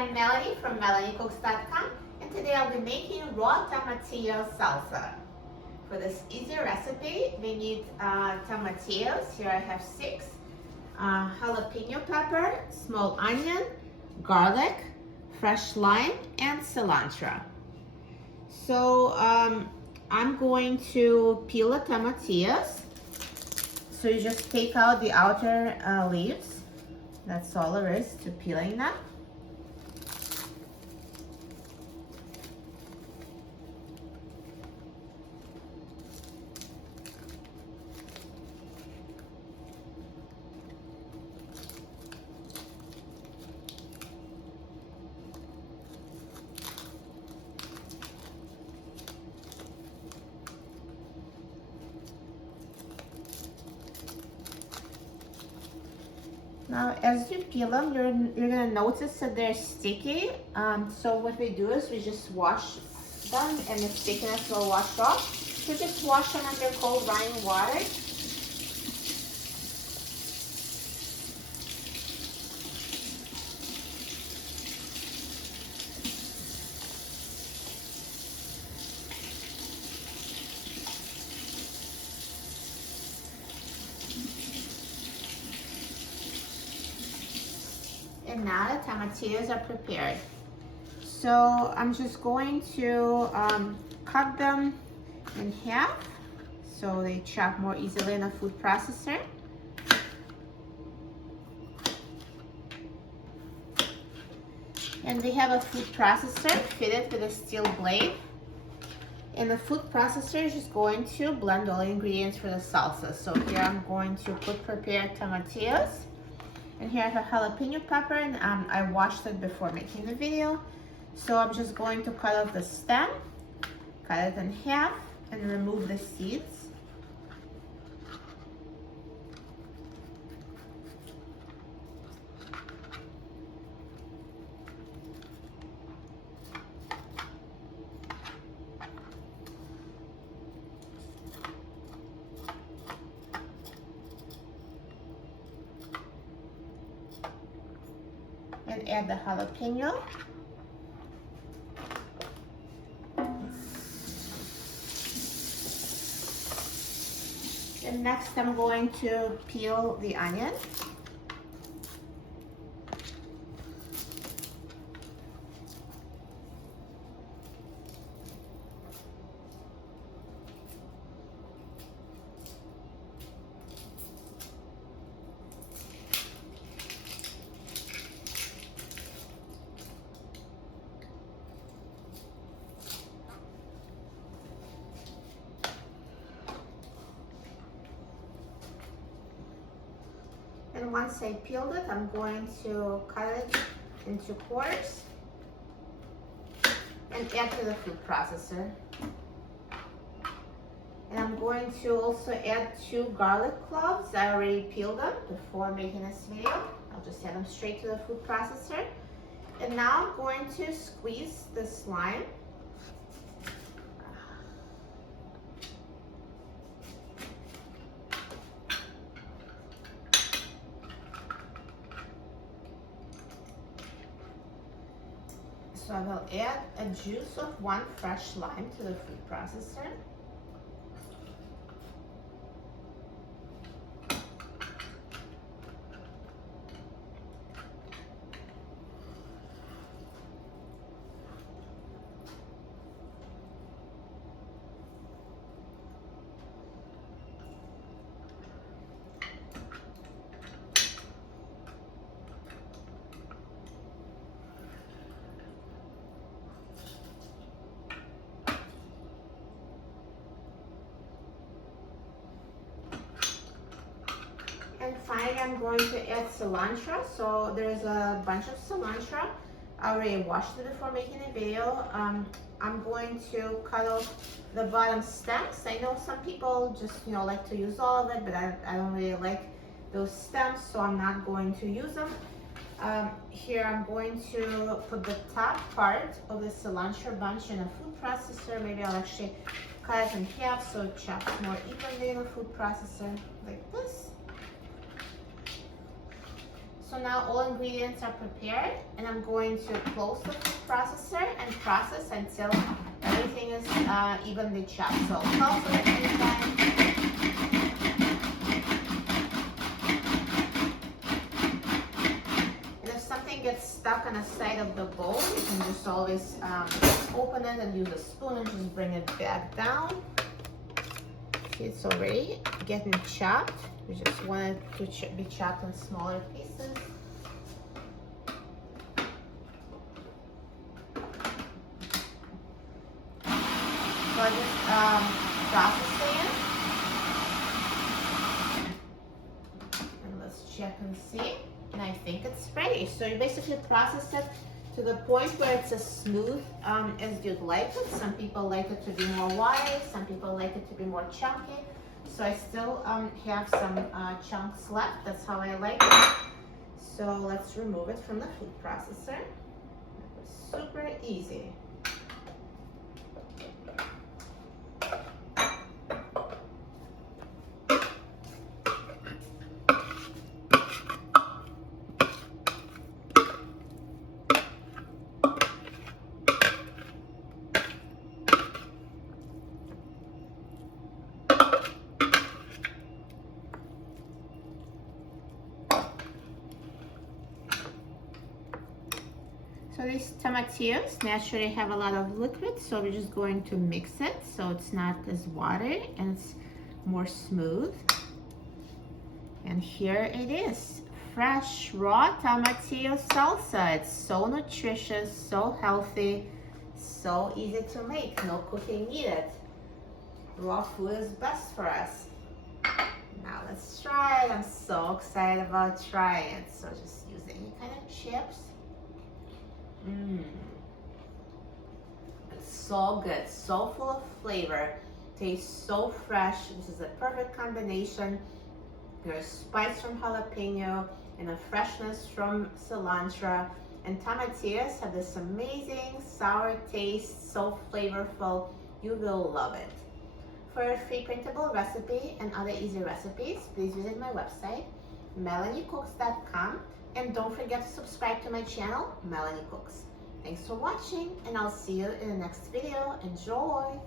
I'm Melanie from melaniecooks.com, and today I'll be making raw tomatillo salsa. For this easy recipe, we need tomatillos. Here I have 6, jalapeno pepper, small onion, garlic, fresh lime, and cilantro. So I'm going to peel the tomatillos. So you just take out the outer leaves. That's all there is to peeling them. Now, as you peel them, you're gonna notice that they're sticky. So what we do is we just wash them, and the stickiness will wash off. So just wash them under cold running water. And now the tomatillos are prepared. So I'm just going to cut them in half so they chop more easily in a food processor. And we have a food processor fitted with a steel blade. And the food processor is just going to blend all the ingredients for the salsa. So here I'm going to put prepared tomatillos. And here I have jalapeno pepper, and I washed it before making the video. So I'm just going to cut off the stem, cut it in half, and remove the seeds. And add the jalapeno. And next I'm going to peel the onion. And once I peeled it, I'm going to cut it into quarters and add to the food processor. And I'm going to also add 2 garlic cloves. I already peeled them before making this video. I'll just add them straight to the food processor. And now I'm going to squeeze the lime. So I will add a juice of 1 fresh lime to the food processor. And finally, I'm going to add cilantro. So there's a bunch of cilantro. I already washed it before making the video. I'm going to cut off the bottom stems. I know some people just like to use all of it, but I don't really like those stems, so I'm not going to use them. Here I'm going to put the top part of the cilantro bunch in a food processor. Maybe I'll actually cut it in half so it chops more evenly in a food processor, like this. So now all ingredients are prepared, and I'm going to close the food processor and process until everything is evenly chopped. So close it anytime. And if something gets stuck on the side of the bowl, you can just always open it and use a spoon and just bring it back down. See, it's already getting chopped. We just want it to be chopped in smaller pieces. So I just processing it. And let's check and see. And I think it's ready. So you basically process it to the point where it's as smooth as you'd like it. Some people like it to be more watery. Some people like it to be more chunky. So I still have some chunks left. That's how I like it. So let's remove it from the food processor. It was super easy. So these tomatillos naturally have a lot of liquid, so we're just going to mix it so it's not as watery and it's more smooth. And here it is, fresh raw tomatillo salsa. It's so nutritious, so healthy, so easy to make, no cooking needed. Raw food is best for us. Now let's try it. I'm so excited about trying it. So just use any kind of chips. It's so good, so full of flavor, tastes so fresh. This is a perfect combination. There's spice from jalapeno and a freshness from cilantro, and tomatillos have this amazing sour taste, so flavorful. You will love it. For a free printable recipe and other easy recipes, please visit my website, melaniecooks.com. And don't forget to subscribe to my channel, Melanie Cooks. Thanks for watching, and I'll see you in the next video. Enjoy!